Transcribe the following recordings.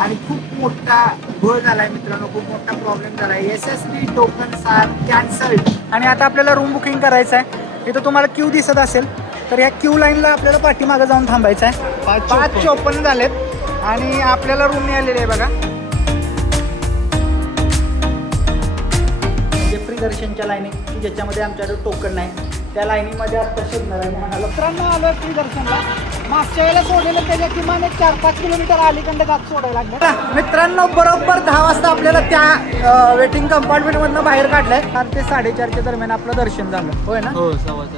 आणि खूप मोठा घोळ झालाय मित्रांनो, खूप मोठा प्रॉब्लेम झालाय. SSD token cancelled. आणि आता आपल्याला रूम बुकिंग करायचं आहे. इथं तुम्हाला क्यू दिसत असेल, तर या क्यू लाईनला आपल्याला पाठीमागं जाऊन थांबायचं आहे. 5:54 झालेत आणि आपल्याला रूम मिळालेली आहे बघा. फ्री दर्शनच्या लाईनी की ज्याच्यामध्ये आमच्याकडे टोकन नाही, त्या लाईनीमध्ये आता शिरणार आहे. मित्रांनो आलो फ्री दर्शनला. मागच्या वेळेला सोडलेलं त्याच्या किमान 4-5 किलोमीटर अलीकडे जात सोडायला लागलं. मित्रांनो बरोबर 10 वाजता आपल्याला त्या वेटिंग कंपार्टमेंटमधनं बाहेर काढलंय आणि ते 4:30च्या दरम्यान आपलं दर्शन झालं. होय ना? हो,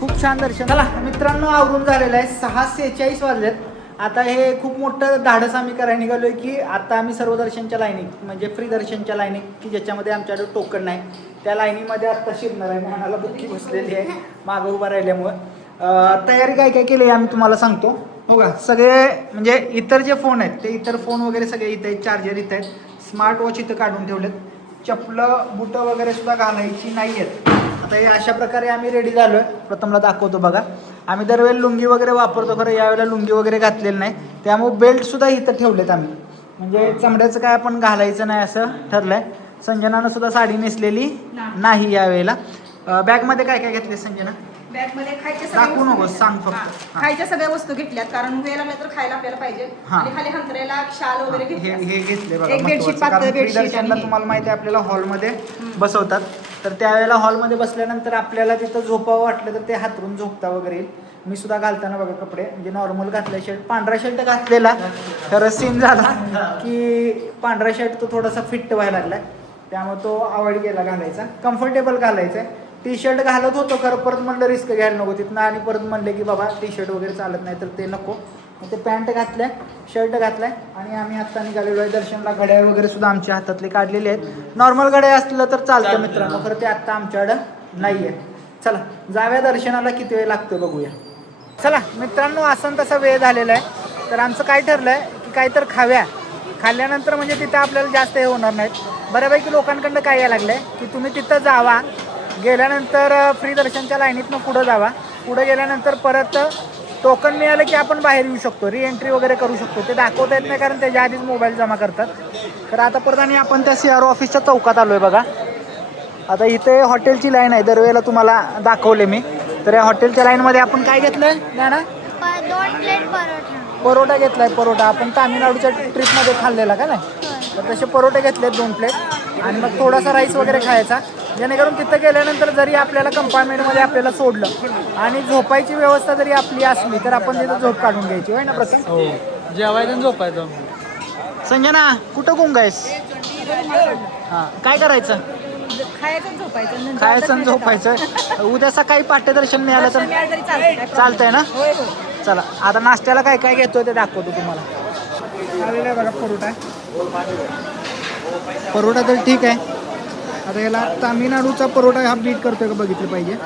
खूप छान दर्शन. चला मित्रांनो आवरून झालेलं आहे. 6:46 वाजलेत. आता हे खूप मोठं धाडस आम्ही करायला निघालोय की आता आम्ही सर्व दर्शनच्या लाईनी म्हणजे फ्री दर्शनच्या लाईनी की ज्याच्यामध्ये आमच्याकडे टोकन नाही, त्या लाईनीमध्ये आत्ता शिरणार आहे. आम्हाला बुक्की बसलेली आहे मागं उभं राहिल्यामुळं. तयारी काय काय केली आहे आम्ही तुम्हाला सांगतो. हो का, सगळे म्हणजे इतर जे फोन आहेत ते इतर फोन वगैरे सगळे इथं आहेत, चार्जर इथं आहेत, स्मार्ट वॉच इथं काढून ठेवलेत, चपलं बुटं वगैरे सुद्धा घालायची नाही आहेत. आता हे अशा प्रकारे आम्ही रेडी झालो आहे. प्रथमला दाखवतो बघा. आम्ही दरवेळी लुंगी वगैरे वापरतो, खरं यावेळेला लुंगी वगैरे घातलेलं नाही, त्यामुळे बेल्टसुद्धा इथं ठेवलेत आम्ही. म्हणजे चमड्याचं काय आपण घालायचं नाही असं ठरलं आहे. संजनानं सुद्धा साडी नेसलेली नाही यावेळेला. बॅगमध्ये काय काय घेतले संजना? बॅगमध्ये खायच्या दाखवू नको, सांग फक्त. खायच्या सगळ्या वस्तू घेतल्यात, कारण वेळ लागला तर खायला आपल्याला पाहिजे. आणि खाली हंतरेला शाल वगैरे घेतले. हे घेतले बघा. एक बेडशीट, पातळ बेडशीट. तुम्हाला माहिती आहे आपल्याला हॉलमध्ये बसवतात, तर त्यावेळेला हॉलमध्ये बसल्यानंतर आपल्याला तिथं झोपावं वाटलं तर ते हातरून झोपता वगैरे येईल. मी सुद्धा घालताना बघा कपडे म्हणजे नॉर्मल घातले, शर्ट पांढरा शर्ट घातलेला, खरं सीन झाला की पांढरा शर्ट तो थोडासा फिट व्हायला लागलाय, त्यामुळे तो अवॉइड केला घालायचा. कम्फर्टेबल घालायचा आहे. टी शर्ट घालत होतो खरं, परत म्हणलं रिस्क घ्यायला नको तिथनं, आणि परत म्हणले की बाबा टी शर्ट वगैरे चालत नाही तर ते नको. मग ते पॅन्ट घातलं आहे, शर्ट घातलं आहे आणि आम्ही आत्ता निघालेलो आहे दर्शनला. घड्याळ वगैरे सुद्धा आमच्या हातातले काढलेले आहेत. नॉर्मल घड्याळ असलं तर चालतं मित्रांनो, खरं ते आत्ता आमच्याकडं नाही आहे. चला जाव्या दर्शनाला, किती वेळ लागतो बघूया. चला मित्रांनो, असं तसा वेळ झालेला आहे, तर आमचं काय ठरलं आहे की काहीतरी खाल्ल्यानंतर म्हणजे तिथं आपल्याला जास्त हे होणार नाहीत. बऱ्यापैकी लोकांकडनं काय यायला लागलं आहे की तुम्ही तिथं जावा, गेल्यानंतर फ्री दर्शनच्या लाईनीतनं पुढं जावा, पुढं गेल्यानंतर परत टोकन मिळालं की आपण बाहेर येऊ शकतो, री-एंट्री वगैरे करू शकतो. ते दाखवता येत नाही कारण त्याच्या आधीच मोबाईल जमा करतात. तर आता परत आणि आपण त्या CRO ऑफिसच्या चौकात आलो आहे बघा. आता इथे हॉटेलची लाईन आहे, दरवेळेला तुम्हाला दाखवले मी. तर या हॉटेलच्या लाईनमध्ये आपण काय घेतलं आहे ना? 2 प्लेट परोठा घेतला आहे. परोठा आपण तामिळनाडूच्या ट्रिपमध्ये खाल्लेला का नाही, तर तसे परोठे घेतले 2 प्लेट आणि मग थोडासा राईस वगैरे खायचा, जेणेकरून तिथं गेल्यानंतर जरी आपल्याला कंपार्टमेंटमध्ये आपल्याला सोडलं आणि झोपायची व्यवस्था जरी आपली असली तर आपण तिथं झोप काढून घ्यायची. होय ना प्रसंग? हो, जेवायचं झोपायचं. संजना कुठं गुंगायस? हां, काय करायचं? खायचं झोपायचं. उद्या सकाळी पाठ्यदर्शन मिळालं तर चालतंय ना? चला आता नाश्त्याला काय काय घेतोय ते दाखवतो तुम्हाला. आलेला आहे बघा परोठा तर ठीक आहे. आता याला तामिळनाडूचा परोठा हा बीट करतोय का बघितलं पाहिजे.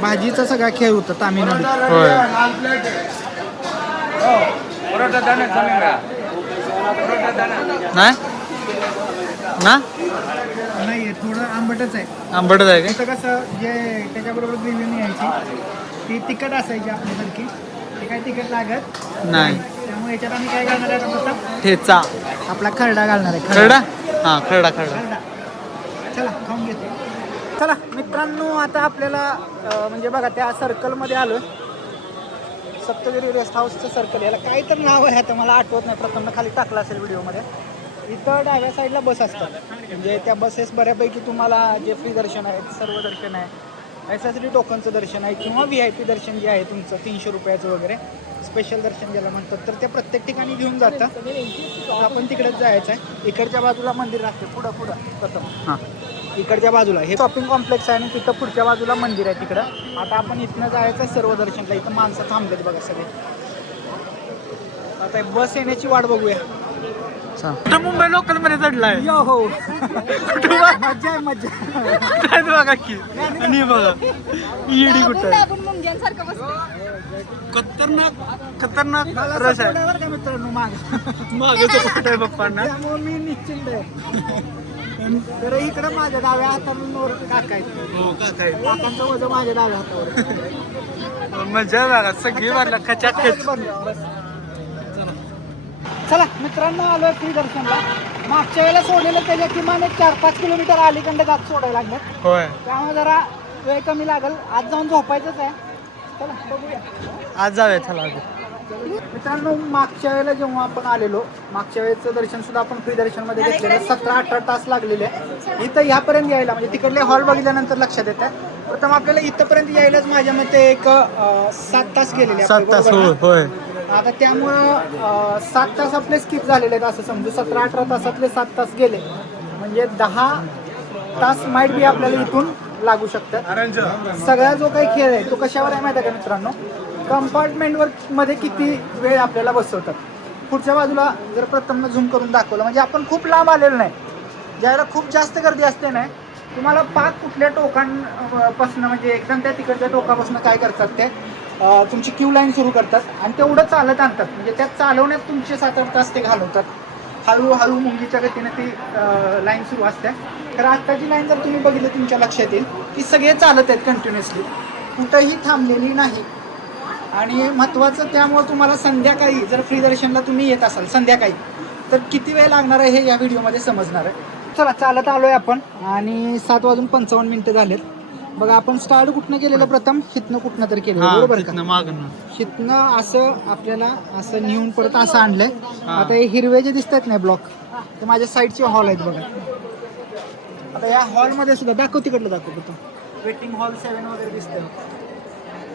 भाजीचा सगळा खेळ होता तामिळनाडू. नाही थोडं आंबटच आहे. आंबटच आहे का? कसं जे त्याच्याबरोबर ग्रेव्ही न्यायची ती तिखट असायची आपल्यासारखी, ते काय तिखट लागत नाही. त्यामुळे याच्यात आम्ही काय घालणार आहे आता? ठेचा आपला खरडा घालणार आहे. खरडा. हां, खरडा. चला खाऊन घेतो. चला मित्रांनो, आता आपल्याला म्हणजे बघा त्या सर्कलमध्ये आलो. सप्तगिरी रेस्ट हाऊसचं सर्कल, याला काय तर नाव आहे आता मला आठवत नाही, प्रथम खाली टाकलं असेल व्हिडिओमध्ये. इथं डाव्या साईडला बस असतात, म्हणजे त्या बसेस बऱ्यापैकी तुम्हाला जे फ्री दर्शन आहेत, सर्व दर्शन आहे, SSD टोकनचं दर्शन आहे किंवा VIP दर्शन जे आहे तुमचं 300 रुपयाचं वगैरे स्पेशल दर्शन ज्याला म्हणतात, तर ते प्रत्येक ठिकाणी घेऊन जातं. आपण तिकडेच जायचं आहे. इकडच्या बाजूला मंदिर लागते, पुढं प्रथम. हां, इकडच्या बाजूला हे शॉपिंग कॉम्प्लेक्स आहे आणि तिथं पुढच्या बाजूला मंदिर आहे तिकडं. आता आपण इथनं जायचं आहे सर्व दर्शनला. इथं माणसं थांबलेत बघा सगळे. आता बस येण्याची वाट बघूया. मुंबई लोकल मध्ये चढलाय. हो मज्जा आहे, मज्जा. काय बघा की, आणि बघा ईडी कुठं खतरनाक रस आहे मित्रांनो. मागचं कुठं आहे पप्पांना. त्यामुळे मी निश्चिंत आहे. तर इकडं माझ्या डाव्या हातावर काका आहेत. हो का काय काकांचं वजन माझ्या डाव्या हातावर. मजा बघा, सगळी वाटला खचाखच. चला मित्रांनो, आलोय फ्री दर्शनला. मागच्या वेळेला सोडलेलं त्याच्या किमान एक 4-5 किलोमीटर अलीकडे जात सोडायला लागलं. होय. त्यामुळे जरा वेळ कमी लागेल. आज जाऊन झोपायचंच आहे. चला बघूया. आज जाऊया चला. मित्रांनो, मागच्या वेळेला जेव्हा आपण आलेलो, मागच्या वेळेचं दर्शन सुद्धा आपण फ्री दर्शनमध्ये घेतलेलं. 17-18 तास लागलेले आहे इथं ह्यापर्यंत यायला. म्हणजे तिकडले हॉल बघितल्यानंतर लक्षात येतं प्रथम आपल्याला इथंपर्यंत यायलाच माझ्या मते एक 7 तास गेलेले. 7 तास होय. आता त्यामुळं 7 तास आपले स्किप झालेले आहेत असं समजू. 17-18 तासातले 7 तास गेले म्हणजे 10 तास माईट बी आपल्याला इथून लागू शकतात. सगळा जो काही खेळ आहे तो कशावर आहे माहिती आहे का मित्रांनो, कंपार्टमेंटवर मध्ये किती वेळ आपल्याला बसवतात. पुढच्या बाजूला जर प्रथम झूम करून दाखवलं म्हणजे आपण खूप लांब आलेलो नाही. ज्यावेळेला खूप जास्त गर्दी असते नाही, तुम्हाला पाक कुठल्या टोकांपासून म्हणजे एकदम त्या तिकडच्या टोकापासून काय करतात ते तुमची क्यू लाईन सुरू करतात आणि तेवढं चालत आणतात. म्हणजे त्यात चालवण्यात तुमचे 7-8 तास ते घालवतात. हळूहळू मुंगीच्या गतीने ती लाईन सुरू असते. तर आत्ताची लाईन जर तुम्ही बघितलं तुमच्या लक्षात येईल की सगळे चालत आहेत कंटिन्युअसली, कुठंही थांबलेली नाही. आणि महत्त्वाचं त्यामुळं तुम्हाला संध्याकाळी जर फ्री दर्शनला तुम्ही येत असाल संध्याकाळी तर किती वेळ लागणार आहे हे या व्हिडिओमध्ये समजणार आहे. चला चालत आलोय आपण आणि 7:55 झालेत. बघा आपण स्टार्ट कुठनं केलेलं प्रथम, हितनं कुठनं तर केलेलं बरोबर का. हितनं असं आपल्याला असं नेऊन परत असं आणलंय. आता हे हिरवे जे दिसतात नाही ब्लॉक ते माझ्या साईडचे हॉल आहेत बघा. आता या हॉलमध्ये सुद्धा दाखव, तिकडलं दाखव. वेटिंग हॉल 7 वगैरे दिसतं.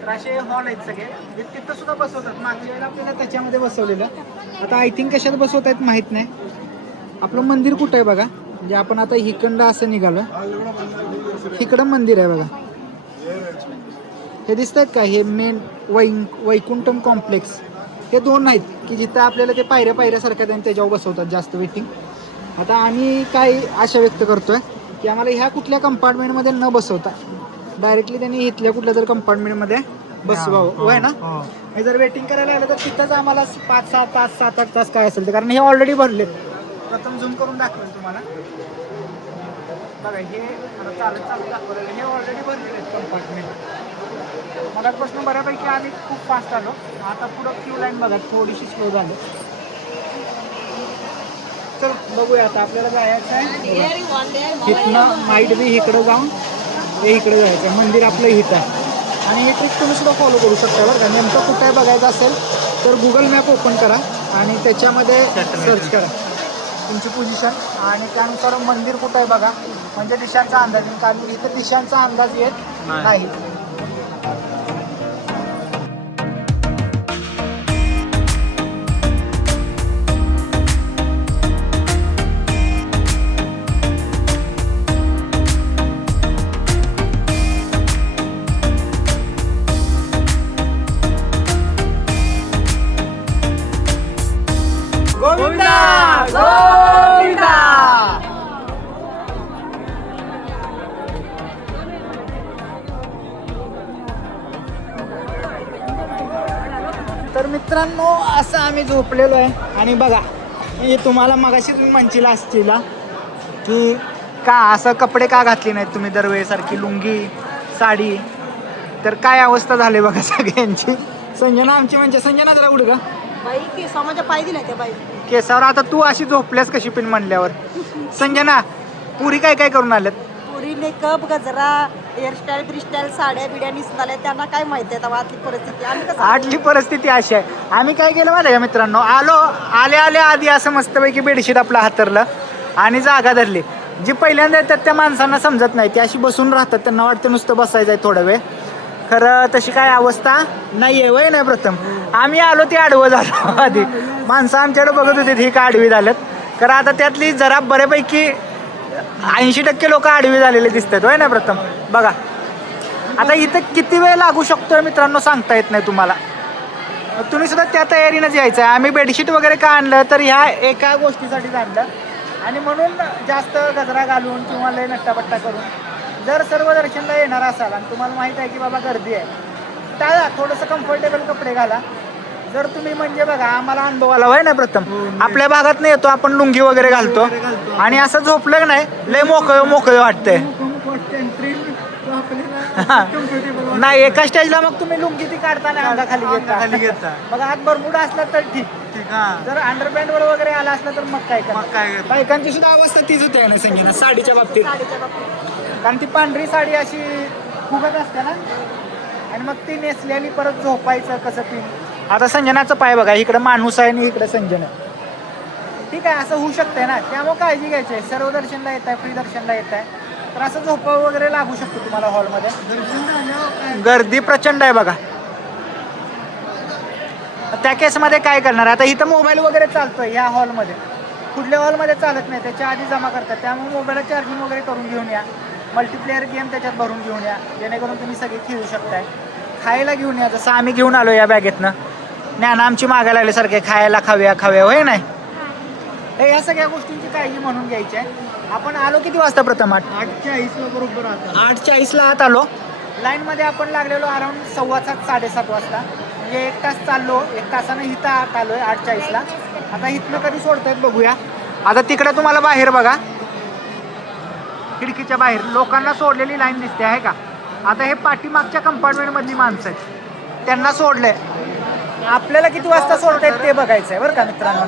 तर असे हॉल आहेत सगळे म्हणजे तिथं सुद्धा बसवतात. मागच्या वेळेला आपल्याला त्याच्यामध्ये बसवलेलं. आता आय थिंक कशात बसवत आहेत माहीत नाही. आपलं मंदिर कुठं आहे बघा, म्हणजे आपण आता हिकडं असं निघालो. इकडं मंदिर आहे बघा, हे दिसत आहेत का, हे मेन वैकुंठम कॉम्प्लेक्स. हे 2 आहेत की जिथं आपल्याला ते पायऱ्यासारख्या त्यांनी त्याच्यावर बसवतात जास्त वेटिंग. आता आम्ही काय आशा व्यक्त करतोय की आम्हाला ह्या कुठल्या कंपार्टमेंटमध्ये न बसवता डायरेक्टली त्यांनी इथल्या कुठल्या तरी कंपार्टमेंटमध्ये बसवावं होय ना. हे जर वेटिंग करायला आलं तर तिथंच आम्हाला 5-6 तास 7-8 तास काय असेल ते, कारण हे ऑलरेडी भरले. प्रथम झूम करून दाखवेल तुम्हाला बघा. हे चालत दाखवलेलं हे ऑलरेडी भरलेले आहेत कंपार्टमेंट. मगापासून बऱ्यापैकी आम्ही खूप फास्ट आलो. आता पुढं क्यू लाईन बघा थोडीशी स्लो झाली. चल बघूया आता आपल्याला जायचं आहे. इथनं माईट बी इकडं जाऊन हे इकडे जायचं. मंदिर आपलं इथं आहे आणि हे ट्रिक तुम्ही सुद्धा फॉलो करू शकता बरं का. नेमकं कुठं आहे बघायचं असेल तर गुगल मॅप ओपन करा आणि त्याच्यामध्ये सर्च करा तुमची पोझिशन आणि त्यानुसार मंदिर कुठं आहे बघा, म्हणजे दिशांचा अंदाज येईल. कारण इथं दिशांचा अंदाज येत नाही. तर मित्रांनो असं आम्ही झोपलेलो आहे आणि बघा म्हणजे तुम्हाला मगाशी तुम्ही म्हणशील असतील की का असं कपडे का घातले नाहीत तुम्ही दरवेळेसारखी लुंगी साडी. तर काय अवस्था झाली बघा सगळ्यांची. संजना आमची म्हणजे संजना जरा उड ग बाई केसामध्ये पाय दिला त्या बाई केसावर. आता तू अशी झोपल्यास कशी पिन म्हणल्यावर. संजना पुरी काय काय करून आल्यात. पुरी मेकअप गजरा हेअरस्टाईल ब्रिस्टाईल साड्या बिड्या निसताल्या त्यांना काय माहिती आहे आतली परिस्थिती. आम्ही कसं आटली परिस्थिती अशी आहे. आम्ही काय केलं माझ्या मित्रांनो, आले आधी असं मस्तपैकी बेडशीट आपलं हातरलं आणि जागा धरली. जी पहिल्यांदा येतात त्या माणसांना समजत नाही, ती अशी बसून राहतात. त्यांना वाटतं नुसतं बसायचं आहे थोडा वेळ. खरं तशी काय अवस्था नाही आहे वय नाही. प्रथम आम्ही आलो ते आडवं झालो. आधी माणसं आमच्याकडे बघत होती ही का आडवी झाल्यात. खरं आता त्यातली जरा बऱ्यापैकी 80% लोक आडवी झालेले दिसतात होय ना. प्रथम बघा आता इथं किती वेळ लागू शकतोय मित्रांनो सांगता येत नाही तुम्हाला. तुम्ही सुद्धा त्या तयारीनंच यायचं आहे. आम्ही बेडशीट वगैरे का आणलं तर ह्या एका गोष्टीसाठीच आणलं आणि म्हणून जास्त गजरा घालून किंवा लय नट्टापट्टा करून जर सर्व दर्शनला येणार असाल आणि तुम्हाला माहीत आहे की बाबा गर्दी आहे, टाळा. थोडंसं कम्फर्टेबल कपडे घाला. जर तुम्ही म्हणजे बघा आम्हाला अनुभव आला होय ना. प्रथम आपल्या भागात नाही येतो आपण लुंगी वगैरे घालतो आणि असं झोपलं नाही लय मोकळं वाटतंय. नाही एका स्टेजला मग तुम्ही लुंगी ती काढताना अंगाखाली घेता. मग आत बरमुडा असला तर ठीक, ठीक आहे. जर अंडरपॅन्ट वर वगैरे आला असला तर मग काय मग काय करणार? बायकांची सुद्धा अवस्था तीच होती आहे ना संजना साडीच्या बाबतीत. साडीच्या बाबतीत कारण ती पांढरी साडी अशी फुगत असते ना आणि मग ती नेसलेली परत झोपायचं कसं पिन. आता संजनाचं पाय बघा, इकडं माणूस आहे आणि इकडं संजना. ठीक आहे, असं होऊ शकतंय ना, त्यामुळे काळजी घ्यायची आहे. सर्व दर्शनला येत आहे, फ्री दर्शनला येत आहे, तर असं झोपा वगैरे लागू शकतो तुम्हाला हॉलमध्ये. गर्दी प्रचंड आहे बघा. त्या केसमध्ये काय करणार, आता इथं मोबाईल वगैरे चालतोय ह्या हॉलमध्ये, कुठल्या हॉलमध्ये चालत नाही, त्याच्या आधी जमा करतात. त्यामुळे मोबाईलला चार्जिंग वगैरे करून घेऊन या, मल्टीप्लेअर गेम त्याच्यात भरून घेऊन या, जेणेकरून तुम्ही सगळे खेळू शकताय. खायला घेऊन या, जसं आम्ही घेऊन आलो या बॅगेतनं. ज्ञान आमची मागायला लागले सारखे, खायला खाऊया खाऊया, होय नाही. हे या सगळ्या गोष्टींची काळजी म्हणून घ्यायची आहे. आपण आलो किती वाजता प्रथम? 8:40 बरोबर आता. 8:40 आत आलो. लाईनमध्ये आपण लागलेलो अराउंड 7:15 7:30 वाजता, म्हणजे 1 तास चाललो. 1 तासानं इथं आत आलोय 8:40. आता इथनं कधी सोडतायत बघूया. आता तिकडे तुम्हाला बाहेर बघा, खिडकीच्या बाहेर लोकांना सोडलेली लाईन दिसते आहे का. आता हे पाठीमागच्या कंपार्टमेंटमधली माणसं आहेत, त्यांना सोडलंय. आपल्याला किती वाजता सोडतायत ते बघायचं आहे बरं का मित्रांनो.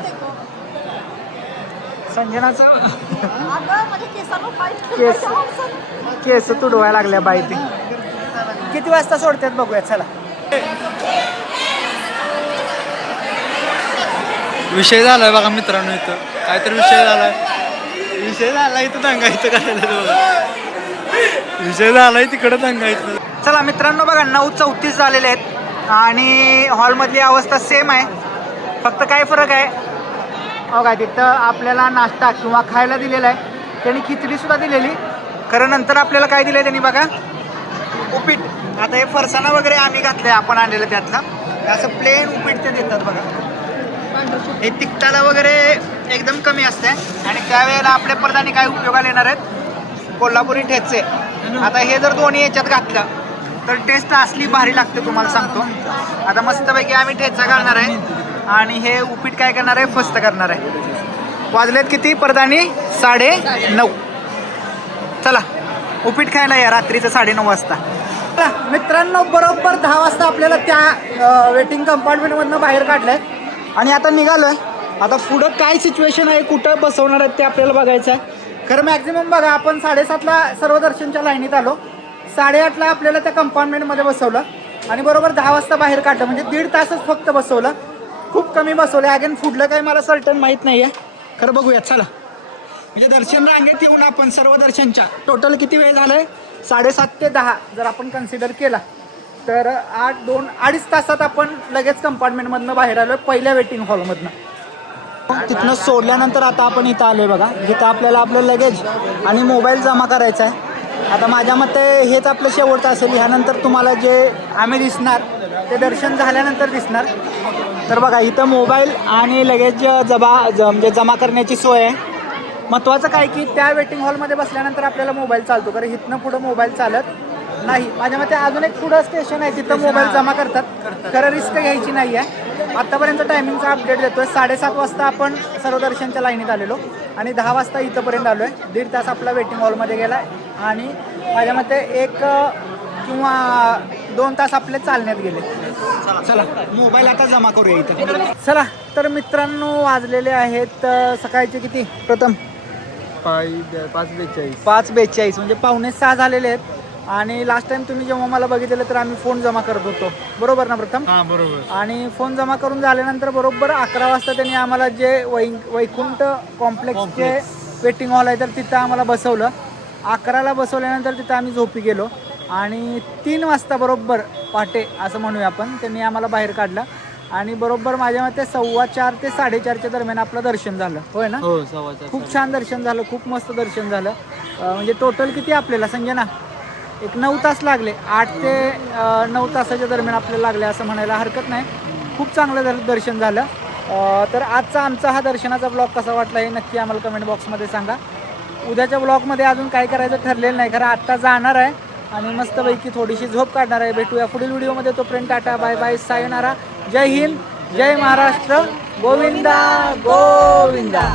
संजनाचं अगं माझ्या केसाला केस तुडवायला लागल्या बाई. ते किती वाजता सोडतात बघूया चला. विषय झालाय बघा मित्रांनो, इथं काहीतरी विषय झाला इथं दंगा इथं करायला बघा. विषय झालाय तिकडं दंगा इथं. चला मित्रांनो बघा, 9:34 झालेले आहेत आणि हॉलमधली अवस्था सेम आहे. फक्त काय फरक आहे बघा, तिथं आपल्याला नाश्ता किंवा खायला दिलेला आहे. त्यांनी खिचडी सुद्धा दिलेली. खरं नंतर आपल्याला काय दिलंय त्यांनी बघा, उपीट. आता हे फरसाणा वगैरे आम्ही घातलंय, आपण आणलेलं त्यातलं असं प्लेन उपीट ते देतात बघा. हे तिखटाला वगैरे एकदम कमी असते आणि त्यावेळेला आपल्या परदानी काय उपयोगाला येणार आहेत, कोल्हापुरी ठेचे. आता हे जर दोन्ही याच्यात घातलं तर टेस्ट असली भारी लागते तुम्हाला सांगतो. आता मस्तपैकी आम्ही ठेचा घालणार आहे आणि हे उपीट काय करणार आहे, फस्त करणार आहे. वाजलेत किती परदानी? 9:30. चला उपीट खायला या रात्रीचं 9:30 वाजता. चला मित्रांनो, बरोबर 10 वाजता आपल्याला त्या वेटिंग कंपार्टमेंटमधनं बाहेर काढलंय आणि आता निघालोय. आता पुढं काय सिच्युएशन आहे, कुठं बसवणार आहेत ते आपल्याला बघायचं आहे. खरं मॅक्झिमम बघा, आपण 7:30ला सर्व दर्शनच्या लाईनीत आलो, 8:30ला आपल्याला त्या कंपार्टमेंटमध्ये बसवलं आणि बरोबर 10 वाजता बाहेर काढलं. म्हणजे 1.5 तासच फक्त बसवलं, खूप कमी बसवलं. अगेन पुढलं काही मला सर्टन माहीत नाही आहे. खरं बघूयात चला. म्हणजे दर्शन रांगेत येऊन आपण सर्व दर्शनच्या टोटल किती वेळ झालं आहे, 7:30 ते 10 जर आपण कन्सिडर केला तर 2-2.5 तासात आपण लगेच कंपार्टमेंटमधनं बाहेर आलो आहे, पहिल्या वेटिंग हॉलमधनं. तिथनं सोडल्यानंतर आता आपण इथं आलो आहे बघा, जिथं आपल्याला आपलं लगेज आणि मोबाईल जमा करायचा आहे. आता माझ्या मते हेच आपलं शेवटचं असेल. ह्यानंतर तुम्हाला जे आम्ही दिसणार ते दर्शन झाल्यानंतर दिसणार. तर बघा इथं मोबाईल आणि लगेज म्हणजे जमा करण्याची सोय आहे. महत्त्वाचं काय की त्या वेटिंग हॉलमध्ये बसल्यानंतर आपल्याला मोबाईल चालतो, कारण इथनं पुढं मोबाईल चालत नाही. माझ्या मते अजून एक पुढं स्टेशन आहे, तिथं मोबाईल जमा करतात. खरं रिस्क घ्यायची नाही आहे. आत्तापर्यंत टायमिंगचा अपडेट देतो आहे. 7:30 वाजता आपण सर्वदर्शनच्या लाईनीत आलेलो आणि 10 वाजता इथंपर्यंत आलो आहे. 1.5 तास आपला वेटिंग हॉलमध्ये गेला आहे आणि माझ्या मते 1 किंवा 2 तास आपले चालण्यात गेले. चला मोबाईल आता जमा करूया इथं. चला तर मित्रांनो, वाजलेले आहेत सकाळचे किती प्रथम 5:42 म्हणजे 5:45 झालेले आहेत. आणि लास्ट टाइम तुम्ही जेव्हा मला बघितलेलं तर आम्ही फोन जमा करत होतो, बरोबर ना प्रथम? हां बरोबर. आणि फोन जमा करून झाल्यानंतर बरोबर 11 वाजता त्यांनी आम्हाला जे वैकुंठ कॉम्प्लेक्सचे वेटिंग हॉल आहे तर तिथं आम्हाला बसवलं. 11ला बसवल्यानंतर तिथं आम्ही झोपी गेलो आणि 3 वाजता बरोबर पहाटे असं म्हणूया आपण, त्यांनी आम्हाला बाहेर काढलं आणि बरोबर माझ्या मते 4:15 ते 4:30च्या दरम्यान आपलं दर्शन झालं, होय ना? हो 4:15. खूप छान दर्शन झालं, खूप मस्त दर्शन झालं. म्हणजे टोटल किती आपल्याला संजना 9 तास लागले. 8 ते 9 तासाच्या दरम्यान आपल्याला लागले असं म्हणायला हरकत नाही. खूप चांगलं दर्शन झालं. तर आजचा आमचा हा दर्शनाचा ब्लॉग कसा वाटला हे नक्की आम्हाला कमेंट बॉक्समध्ये सांगा. उद्याच्या ब्लॉगमध्ये अजून काय करायचं ठरलेलं नाही, खरं आत्ता जाणार आहे आणि मस्तपैकी थोडीशी झोप काढणार आहे. भेटूया पुढील व्हिडिओमध्ये. तोपर्यंत टाटा बाय बाय, सायोनारा. जय हिंद, जय महाराष्ट्र, गोविंदा गोविंदा.